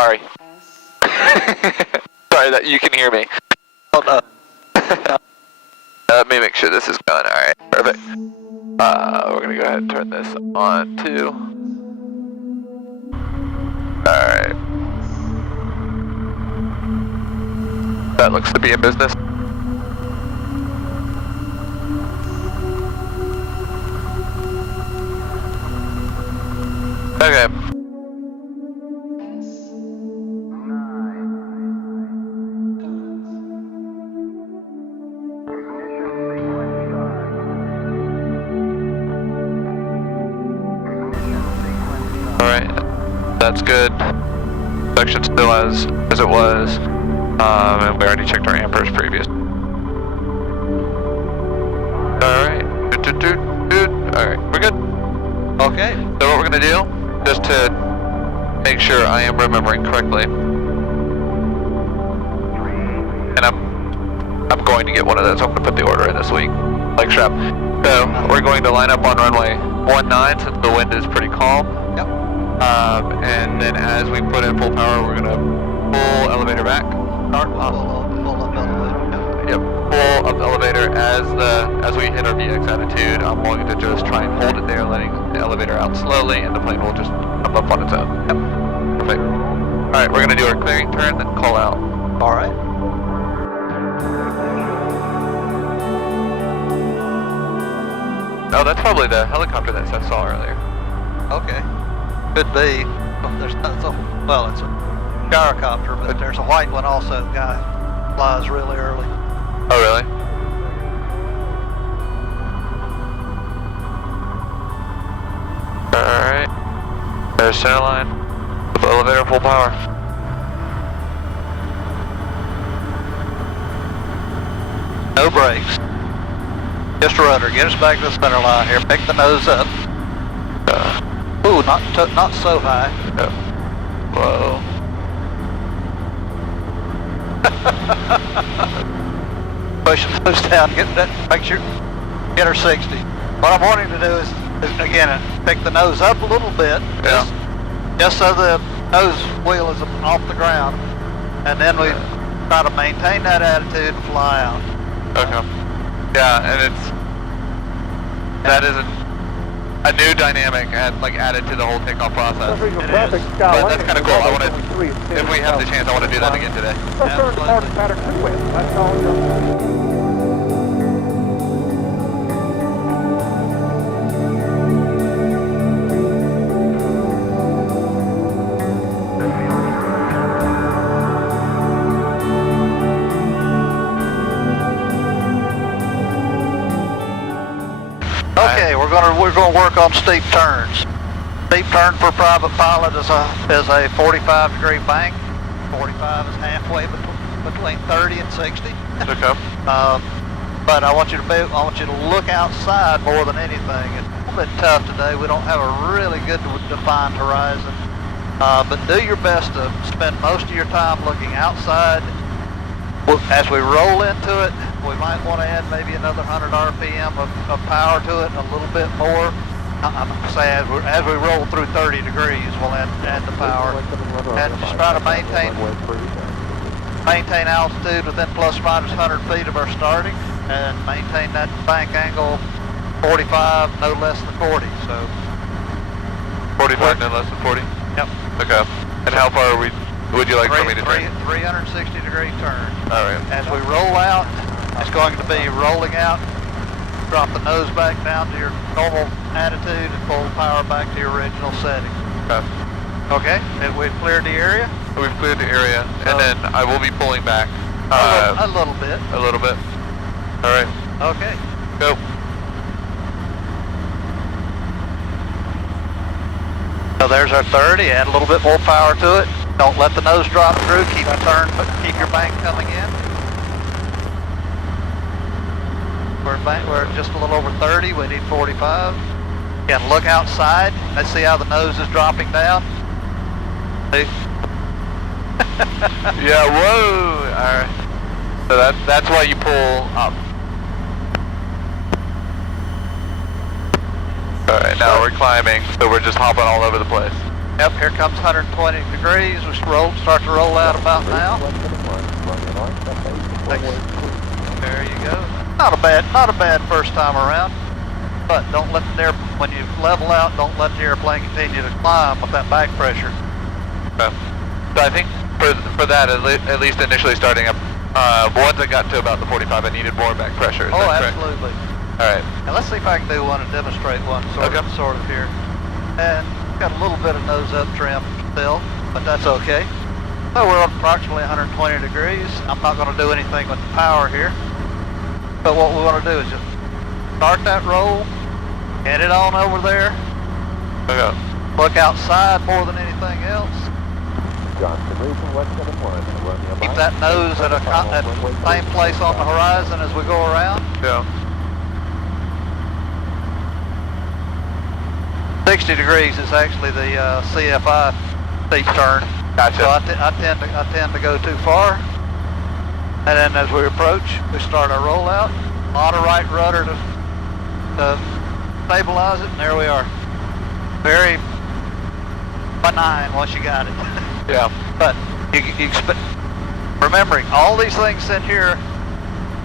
Sorry. Sorry that you can hear me. Hold up. Let me make sure this is going. Alright, perfect. We're gonna go ahead and turn this on too. Alright. That looks to be in business. Okay. Alright, that's good. Section still as it was. And we already checked our amperes previous. Alright. Alright, we're good. Okay. So what we're gonna do, just to make sure I am remembering correctly, and I'm going to get one of those. I'm gonna put the order in this week, like strap. So we're going to line up on runway 19 since the wind is pretty calm. Yep. And then as we put in full power, we're gonna pull elevator back. Pull up elevator. Yep, pull up the elevator as we hit our VX attitude. I'm going to just try and hold it there, letting the elevator out slowly, and the plane will just come up on its own. Yep. Perfect. Alright, we're gonna do our clearing turn, then call out. Alright. Oh, that's probably the helicopter that I saw earlier. Okay. Could be. There's not so, well, it's a gyrocopter, but there's a white one also. Guy flies really early. Oh, really? Alright. There's center line. Elevator full power. No brakes. Just rudder. Get us back to the center line here. Pick the nose up. Ooh, not so high. Whoa. Push the nose down. Make sure get her 60. What I'm wanting to do is again pick the nose up a little bit. Yeah. Just so the nose wheel is off the ground, and then we try to maintain that attitude and fly out. Okay. Yeah, and that is a new dynamic added to the whole takeoff process. It is. But that's kind of cool. I want to, if we have the chance, I want to do that again today. Okay, we're gonna work on steep turns. Steep turn for private pilot is a 45-degree bank. 45 is halfway between 30 and 60. Okay. But I want you to look outside more than anything. It's a little bit tough today. We don't have a really good defined horizon. But do your best to spend most of your time looking outside. As we roll into it, we might want to add maybe another 100 RPM of power to it, a little bit more. I'm saying as we roll through 30 degrees, we'll add the power. And just try to maintain altitude within plus or minus 100 feet of our starting, and maintain that bank angle 45, no less than 40. So 45, no less than 40? Yep. Okay. And how far would you like for me to turn? 360 degree turn. All right. As we roll out, it's going to be rolling out, drop the nose back down to your normal attitude, and pull the power back to your original setting. Okay. Okay, and we've cleared the area? We've cleared the area, and then I will be pulling back. A little bit. A little bit. All right. Okay. Go. So there's our 30, add a little bit more power to it. Don't let the nose drop through, keep your bank coming in. We're just a little over 30, we need 45. Again, look outside, let's see how the nose is dropping down. See? Yeah, whoa! Alright. So that's why you pull up. Alright, now we're climbing, so we're just hopping all over the place. Yep, here comes 120 degrees. We start to roll out about now. There you go. Not a bad first time around. But don't let the when you level out, don't let the airplane continue to climb with that back pressure. Okay. So I think for that, at least initially starting up, once I got to about the 45, I needed more back pressure. Is that correct? Absolutely. All right. And let's see if I can do one and demonstrate one sort of here. And got a little bit of nose up trim still, but that's okay. So we're at approximately 120 degrees. I'm not going to do anything with the power here. But what we want to do is just start that roll, head it on over there. Okay. Look outside more than anything else. Keep that nose at the same place on the horizon as we go around. Yeah. 60 degrees is actually the CFI steep turn. Gotcha. So I tend to go too far. And then as we approach, we start our rollout. A lot of right rudder to stabilize it, and there we are. Very benign once you got it. Yeah. But you remembering, all these things in here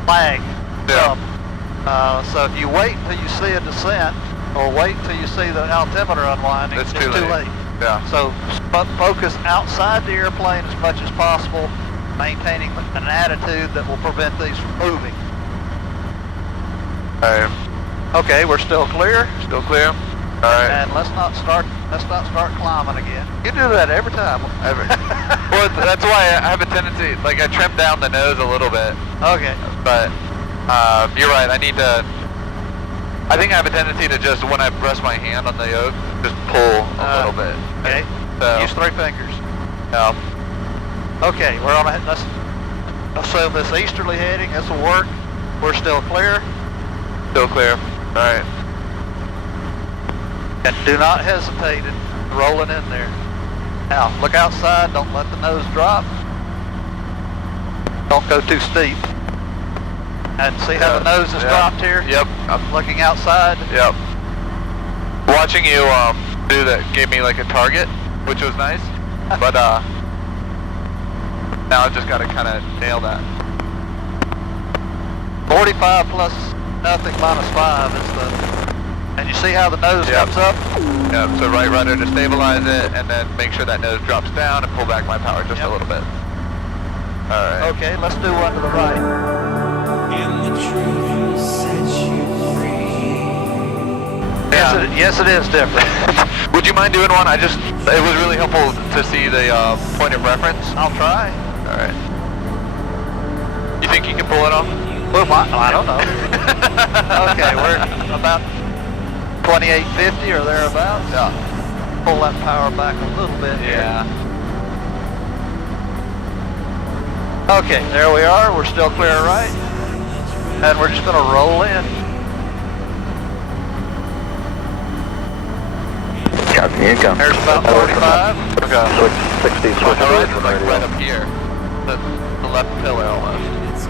lag. Yeah. So if you wait until you see a descent, or wait until you see the altimeter unwinding, it's too late. Yeah. So focus outside the airplane as much as possible, maintaining an attitude that will prevent these from moving. All right. Okay, we're still clear. Still clear. All right. And let's not start climbing again. You do that every time. Well, that's why I have a tendency, like I trim down the nose a little bit. Okay. But you're right. I think I have a tendency to just, when I rest my hand on the yoke, just pull a little bit. Okay. So, use 3 fingers. Yeah. Okay, we're on let's assume this easterly heading. This will work. We're still clear. Still clear. All right. And do not hesitate in rolling in there. Now, look outside. Don't let the nose drop. Don't go too steep. And see how the nose is dropped here? Yep. I'm looking outside. Yep. Watching you do that gave me like a target, which was nice. But now I've just got to kind of nail that. 45 plus nothing minus 5 is the... And you see how the nose comes up? Yep, so right rudder to stabilize it, and then make sure that nose drops down and pull back my power just a little bit. All right. Okay, let's do one to the right. And the truth set you free. Yes, it is different. Would you mind doing one? It was really helpful to see the point of reference. I'll try. All right. You think you can pull it off? Well, I don't know. Okay, we're about 2850 or thereabouts. Yeah. Pull that power back a little bit here. Yeah. Okay, there we are. We're still clear right. And we're just going to roll in. Captain, here you go. There's about 45. Okay. Switch 60, switch My horizon is over. like right up here. The left pillar almost.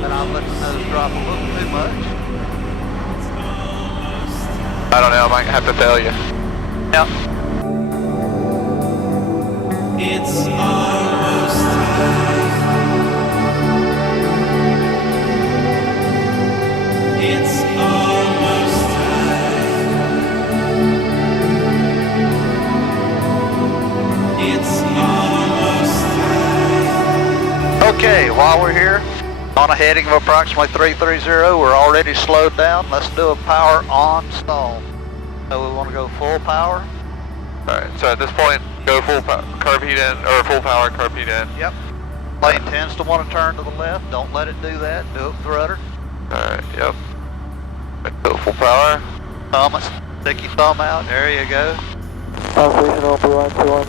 And I'll let the nose drop a little too much. I don't know, I might have to tell you. Yep. It's almost time. It's almost time. It's almost time. Okay, while we're here, on a heading of approximately 330, we're already slowed down. Let's do a power on stall. So we want to go full power. Alright, so at this point, go full carb heat in, or full power, carb heat in. Yep. Plane tends to want to turn to the left. Don't let it do that. Do it with the rudder. Alright, yep. Go full power. Stick your thumb out. There you go. Regional Blue Line 21,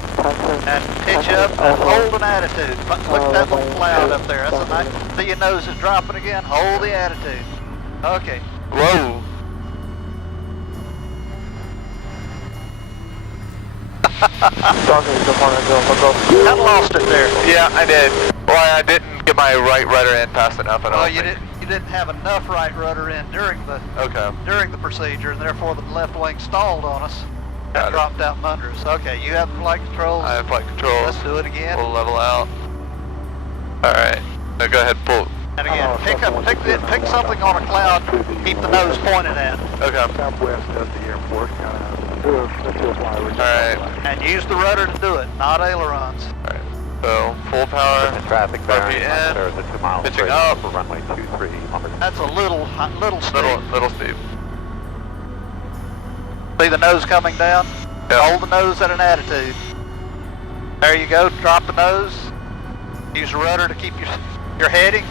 And pitch up and hold an attitude. Look at that little cloud up there. That's a nice. See your nose is dropping again. Hold the attitude. Okay. Whoa! Kind of lost it there. Yeah, I did. Well, I didn't get my right rudder in fast enough at all. Well, you didn't have enough right rudder in during the procedure, and therefore the left wing stalled on us. Got it. dropped out from under us. Okay, you have flight controls. I have flight controls. Let's do it again. We'll level out. Alright. Now go ahead, pull. And again, pick something on a cloud. Keep the nose pointed at. Okay. Southwest of the airport. Alright. And use the rudder to do it, not ailerons. Alright. So, full power. Traffic RP in. There's a 2 mile Pitching straight up. for runway 23. That's a little steep. Little steep. See the nose coming down? Yeah. Hold the nose at an attitude. There you go, drop the nose. Use the rudder to keep your heading.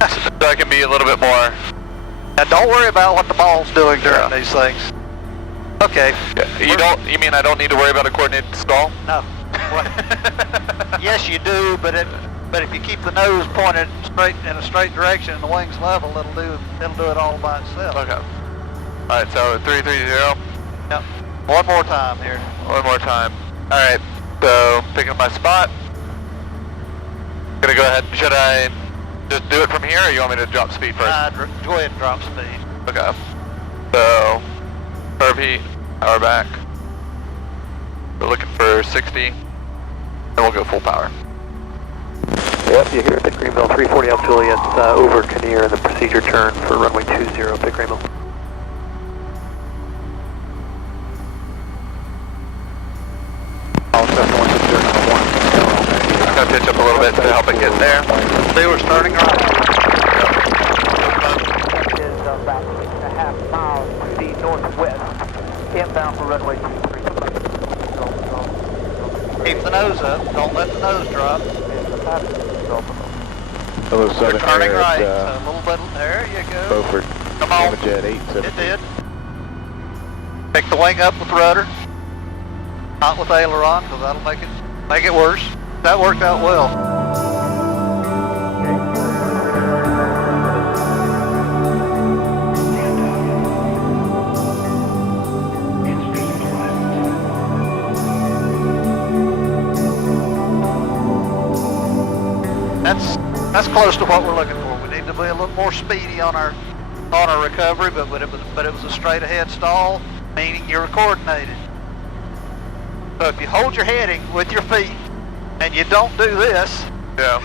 So I can be a little bit more. Now don't worry about what the ball's doing during these things. Okay. Yeah. You mean I don't need to worry about a coordinated stall? No. Yes, you do, but if you keep the nose pointed straight in a straight direction and the wings level, it'll do it all by itself. Okay. Alright, so 330. Yep. One more time here. One more time. Alright, so picking up my spot. Gonna go ahead. Should I just do it from here, or you want me to drop speed first? Go ahead and drop speed. Okay. So, RP, power back. We're looking for 60, and we'll go full power. Yep, you hear it at Greenville 340 Alpha Juliet, over Kinnear, and the procedure turn for runway 20, pick Greenville. I'm gonna pitch up a little bit to help it get there. See, we're starting right. Is about 6.5 miles to the northwest, inbound for runway 23. Keep the nose up. Don't let the nose drop. Hello, We're Southern turning Air right. at So a little bit. There you go. Beaufort. Come on. Jet 870. It did. Pick the wing up with rudder. Not with aileron, because that'll make it worse. That worked out well. That's close to what we're looking for. We need to be a little more speedy on our recovery, but it was a straight ahead stall, meaning you're coordinated. So if you hold your heading with your feet and you don't do this, Yeah.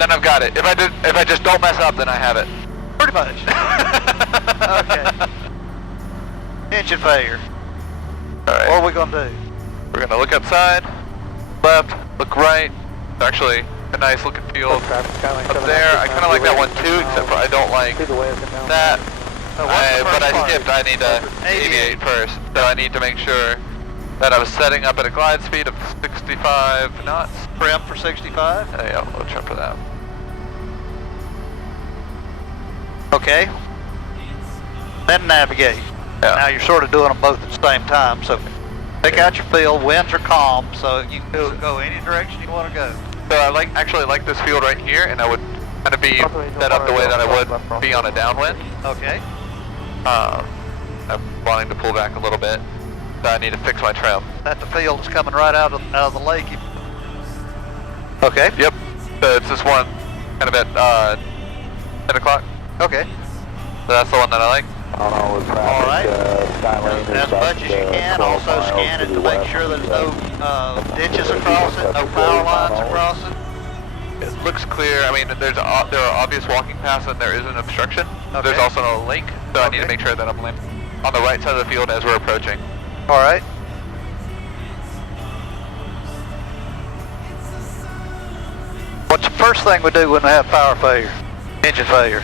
then I've got it. If I just don't mess up, then I have it. pretty much. Okay. Engine failure. Alright. What are we gonna do? We're gonna look outside, left, look right. It's actually a nice looking field up there. I kinda like that one too, except for I don't like that. But I skipped. I need to aviate first. So I need to make sure that I was setting up at a glide speed of 65 knots. Trim for 65. Yeah, we'll trim for that. Okay. Then navigate. Yeah. Now you're sort of doing them both at the same time. So pick out your field. Winds are calm, so you can go any direction you want to go. So I actually like this field right here, and I would kind of be set up the way that I would be on a downwind. Okay. I'm wanting to pull back a little bit, so I need to fix my trim. That the field is coming right out of the lake. Okay. Yep. So it's this one, kind of at 10 o'clock. Okay. So that's the one that I like. All right. As much as you can. Also scan it to make sure there's no ditches across it, no power lines across it. It looks clear. I mean, there are obvious walking paths and there is an obstruction. Okay. There's also no lake, so I need to make sure that I'm on the right side of the field as we're approaching. All right. What's the first thing we do when we have power failure? Engine failure.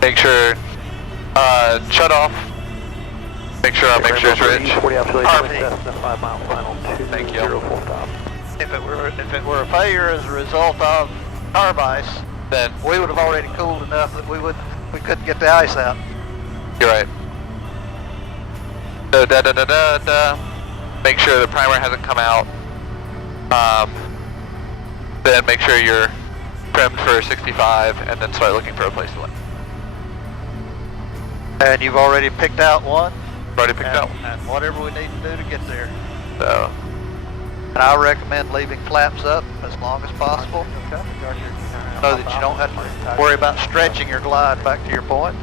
Make sure, shut off. Make sure our mixture's rich. Thank you. If it were a failure as a result of carb ice, Then we would have already cooled enough that we couldn't get the ice out. you're right. So make sure the primer hasn't come out. Then make sure you're trimmed for 65, and then start looking for a place to land. And you've already picked out one. Already picked out. And whatever we need to do to get there. So And I recommend leaving flaps up as long as possible, so that you don't have to worry about stretching your glide back to your point.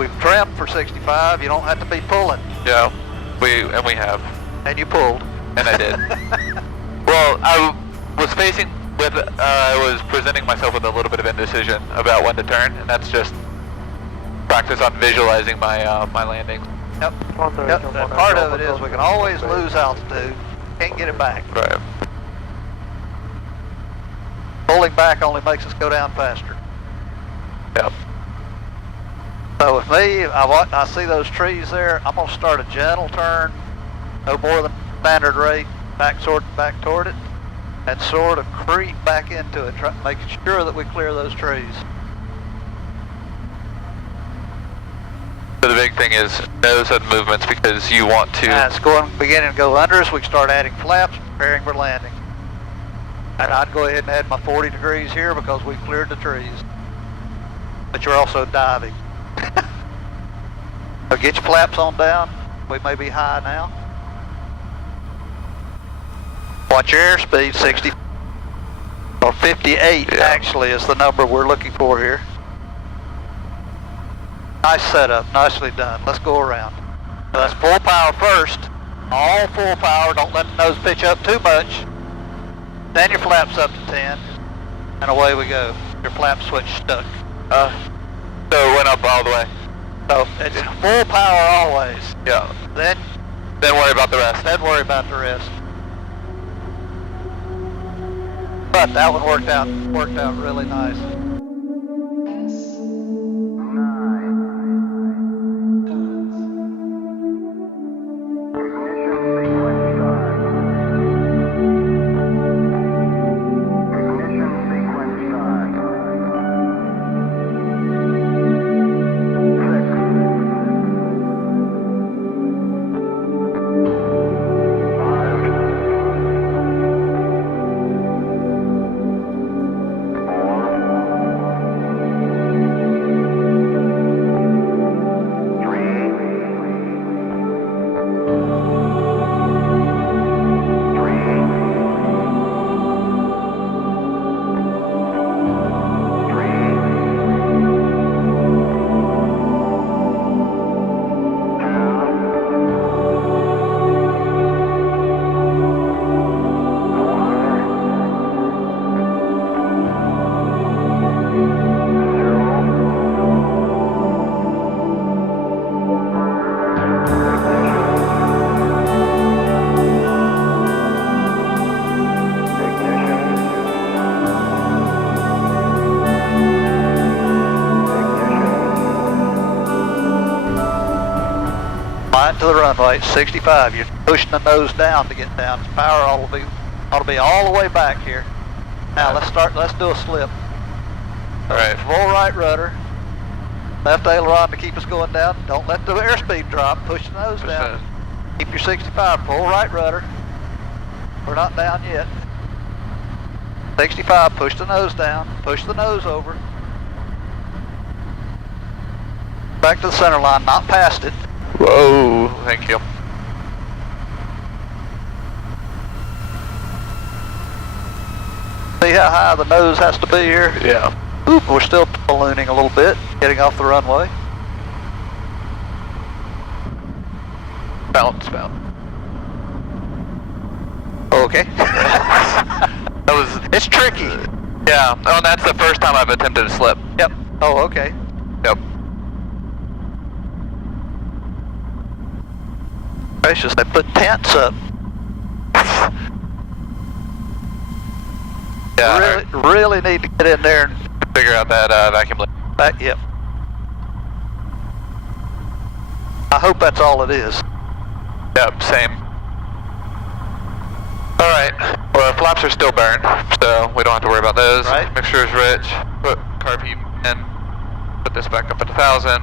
We've trimmed for 65. You don't have to be pulling. Yeah, we have. And you pulled. And I did. Well, I was presenting myself with a little bit of indecision about when to turn, and that's just practice on visualizing my my landing. Yep. Yep. And part of it is we can always lose altitude. Can't get it back. Right. Pulling back only makes us go down faster. Yep. So with me, I see those trees there. I'm going to start a gentle turn, no more than standard rate, back toward it, and sort of creep back into it, making sure that we clear those trees. So the big thing is no sudden movements because you want to. It's beginning to go under us. We can start adding flaps, preparing for landing. And I'd go ahead and add my 40 degrees here because we've cleared the trees. But you're also diving. So get your flaps on down. We may be high now. Watch your airspeed, 60 or 58 actually is the number we're looking for here. Nice setup, nicely done. Let's go around. So that's full power first. All full power, don't let the nose pitch up too much. Then your flaps up to 10, and away we go. Your flap switch stuck. So it went up all the way. So it's full power always. Yeah. Then worry about the rest. Then worry about the rest. But that one worked out really nice. To the runway, it's 65. You're pushing the nose down to get down. Power ought to be all the way back here. Now let's do a slip. All right. Full right rudder. Left aileron to keep us going down. Don't let the airspeed drop. Push the nose down. Keep your 65. Full right rudder. We're not down yet. 65. Push the nose down. Push the nose over. Back to the center line. Not past it. Whoa, thank you. See how high the nose has to be here? Yeah. Oop, we're still ballooning a little bit, getting off the runway. Balance spout. Okay. It's tricky. Yeah, oh, and that's the first time I've attempted a slip. Yep. Oh, okay. Yep. Gracious, they put tents up. Yeah. Really need to get in there and figure out that vacuum lift. Yep. I hope that's all it is. Yep, same. Alright, well our flaps are still burned, so we don't have to worry about those. Right. Mixture is rich. Put carb heat in. Put this back up at 1,000.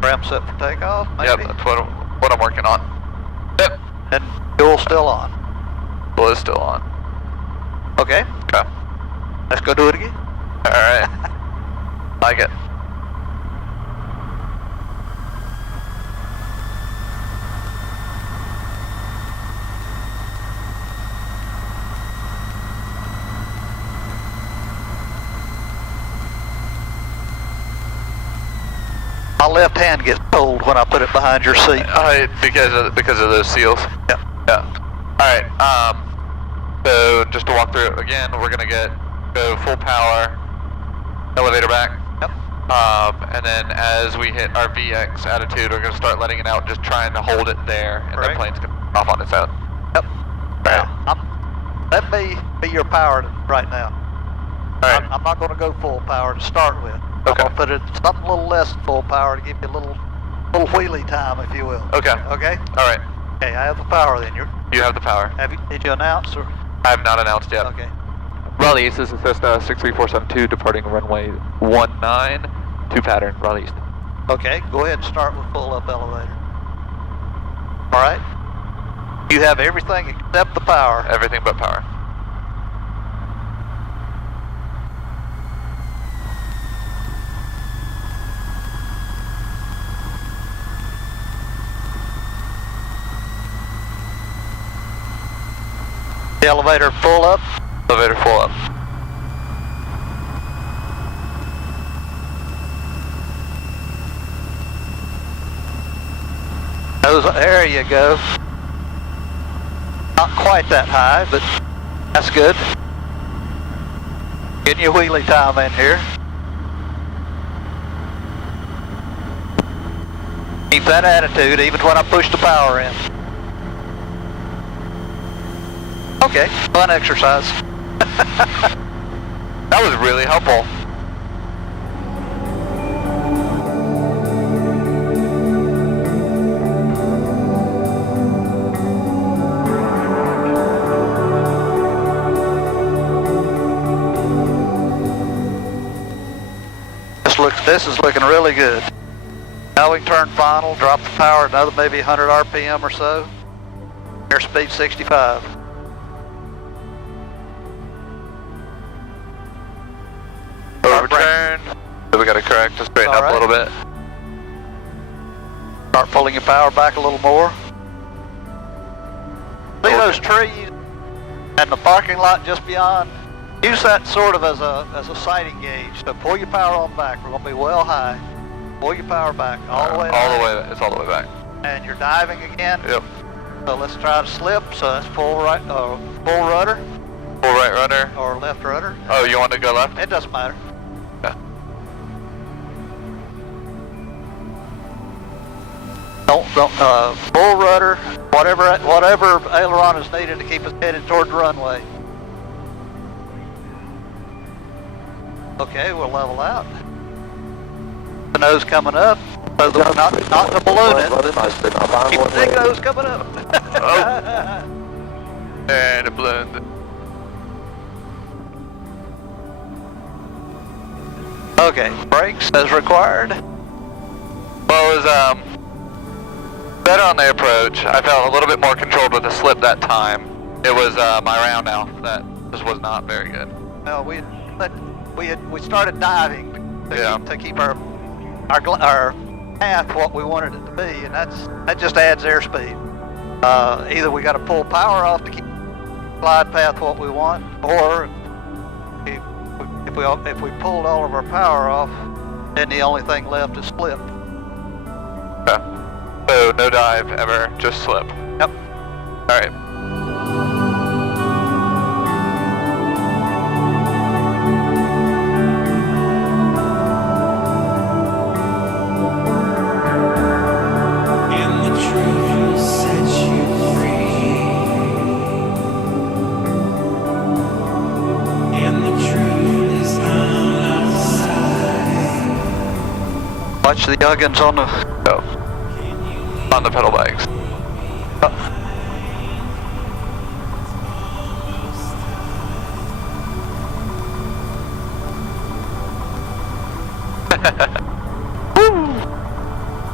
Ram set for takeoff, maybe? Yep, that's what I'm working on. Yep. And fuel still on. Fuel is still on. Okay. Okay. Let's go do it again. Alright. Like it. left hand gets cold when I put it behind your seat. Because of those seals. Yeah. Yeah. All right. So just to walk through it again, we're gonna go full power, elevator back. Yep. And then as we hit our VX attitude, we're gonna start letting it out, just trying to hold it there, and Correct. the plane's gonna off on its own. Yep. Right. Let me be your power right now. All right. I'm not going to go full power to start with. Okay. I'm going to put it something a little less than full power to give you a little wheelie time, if you will. Okay. Okay. All right. Okay, I have the power then. You have the power. Did you announce or? I have not announced yet. Okay. Raleigh East, this is Cessna 63472, departing runway 19 to pattern, Raleigh East. Okay, go ahead and start with full up elevator. All right. You have everything except the power. Everything but power. The elevator full up. Elevator full up. There you go. Not quite that high, but that's good. Getting your wheelie time in here. Keep that attitude even when I push the power in. Okay, fun exercise. That was really helpful. This is looking really good. Now we can turn final, drop the power another maybe 100 RPM or so. Airspeed 65. Overturn. So we got to correct to straighten up a little bit. Start pulling your power back a little more. See those trees and the parking lot just beyond? Use that sort of as a sighting gauge. So pull your power on back. We're going to be well high. Pull your power back all the way. It's all the way back. And you're diving again. Yep. So let's try to slip. So that's full right, full rudder. Full right rudder. Or left rudder. Oh, you want to go left? It doesn't matter. Yeah. Don't full rudder. Whatever aileron is needed to keep us headed toward the runway. Okay, we'll level out. The nose coming up, so the, not the balloon it, but just keep the big nose coming up. Oh. And it ballooned. Okay, brakes as required. Well, it was better on the approach. I felt a little bit more controlled with the slip that time. It was my round out that just was not very good. No, we started diving to keep our path what we wanted it to be, and that just adds airspeed. Either we got to pull power off to keep glide path what we want, or if we pulled all of our power off, then the only thing left is slip. Okay. So no dive ever, just slip. Yep. All right. And the truth will set you free. And the truth is on our side. Watch the youngins on the On the pedal bikes.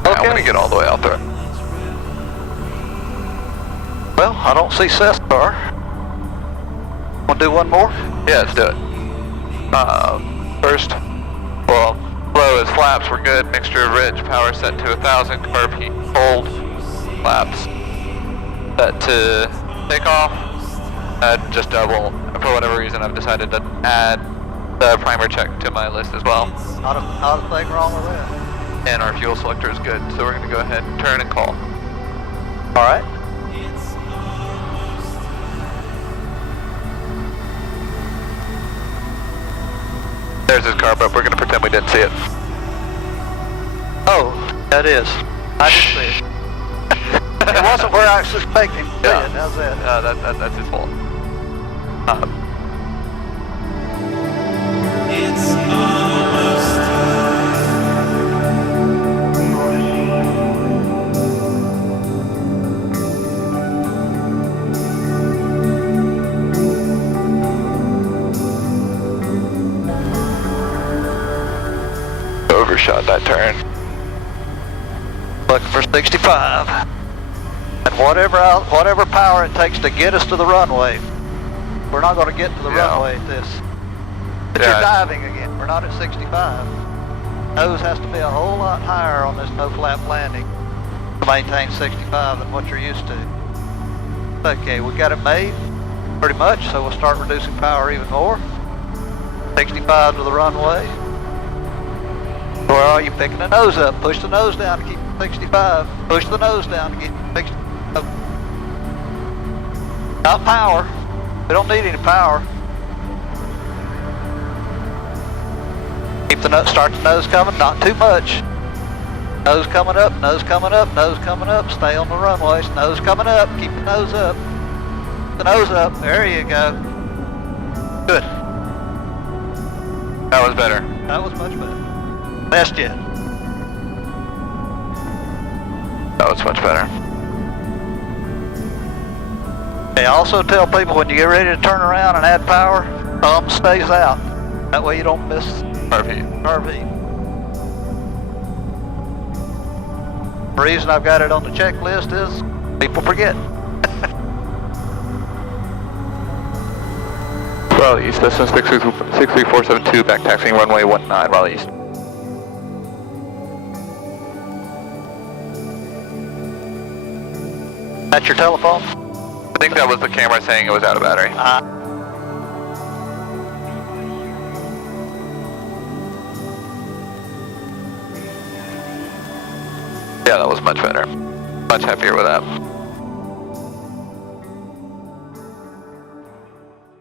I'm gonna get all the way out there. Well, I don't see Cessna. Want to do one more? Yeah, let's do it. First, well, flow is flaps were good. Mixture of rich, power set to 1,000. Carb heat cold. Flaps set to takeoff. Just double. For whatever reason, I've decided to add the primer check to my list as well. Not a thing wrong with that. And our fuel selector is good, so we're going to go ahead and turn and call. All right. There's his car, but we're going to pretend we didn't see it. Oh, that is. I did see it. It wasn't where I was expecting to see it. How's that? That's his fault. It's almost Overshot that turn. Looking for 65. And whatever power it takes to get us to the runway, we're not going to get to the runway at this. But you're diving again. We're not at 65. Nose has to be a whole lot higher on this no-flap landing to maintain 65 than what you're used to. Okay, we got it made pretty much, so we'll start reducing power even more. 65 to the runway. Where are you? Picking the nose up. Push the nose down to keep 65. Push the nose down to get 65. Not power. We don't need any power. Keep the nose, start the nose coming, not too much. Nose coming up, nose coming up, nose coming up. Stay on the runways. Nose coming up. Keep the nose up. The nose up. There you go. Good. That was better. That was much better. Best yet. That was much better. Hey, also tell people when you get ready to turn around and add power, thumb stays out. That way you don't miss RV. The reason I've got it on the checklist is people forget. Raleigh East, Cessna 63472, back taxiing runway 19, Raleigh East. That's your telephone? I think that was the camera saying it was out of battery. Yeah, that was much better. Much happier with that.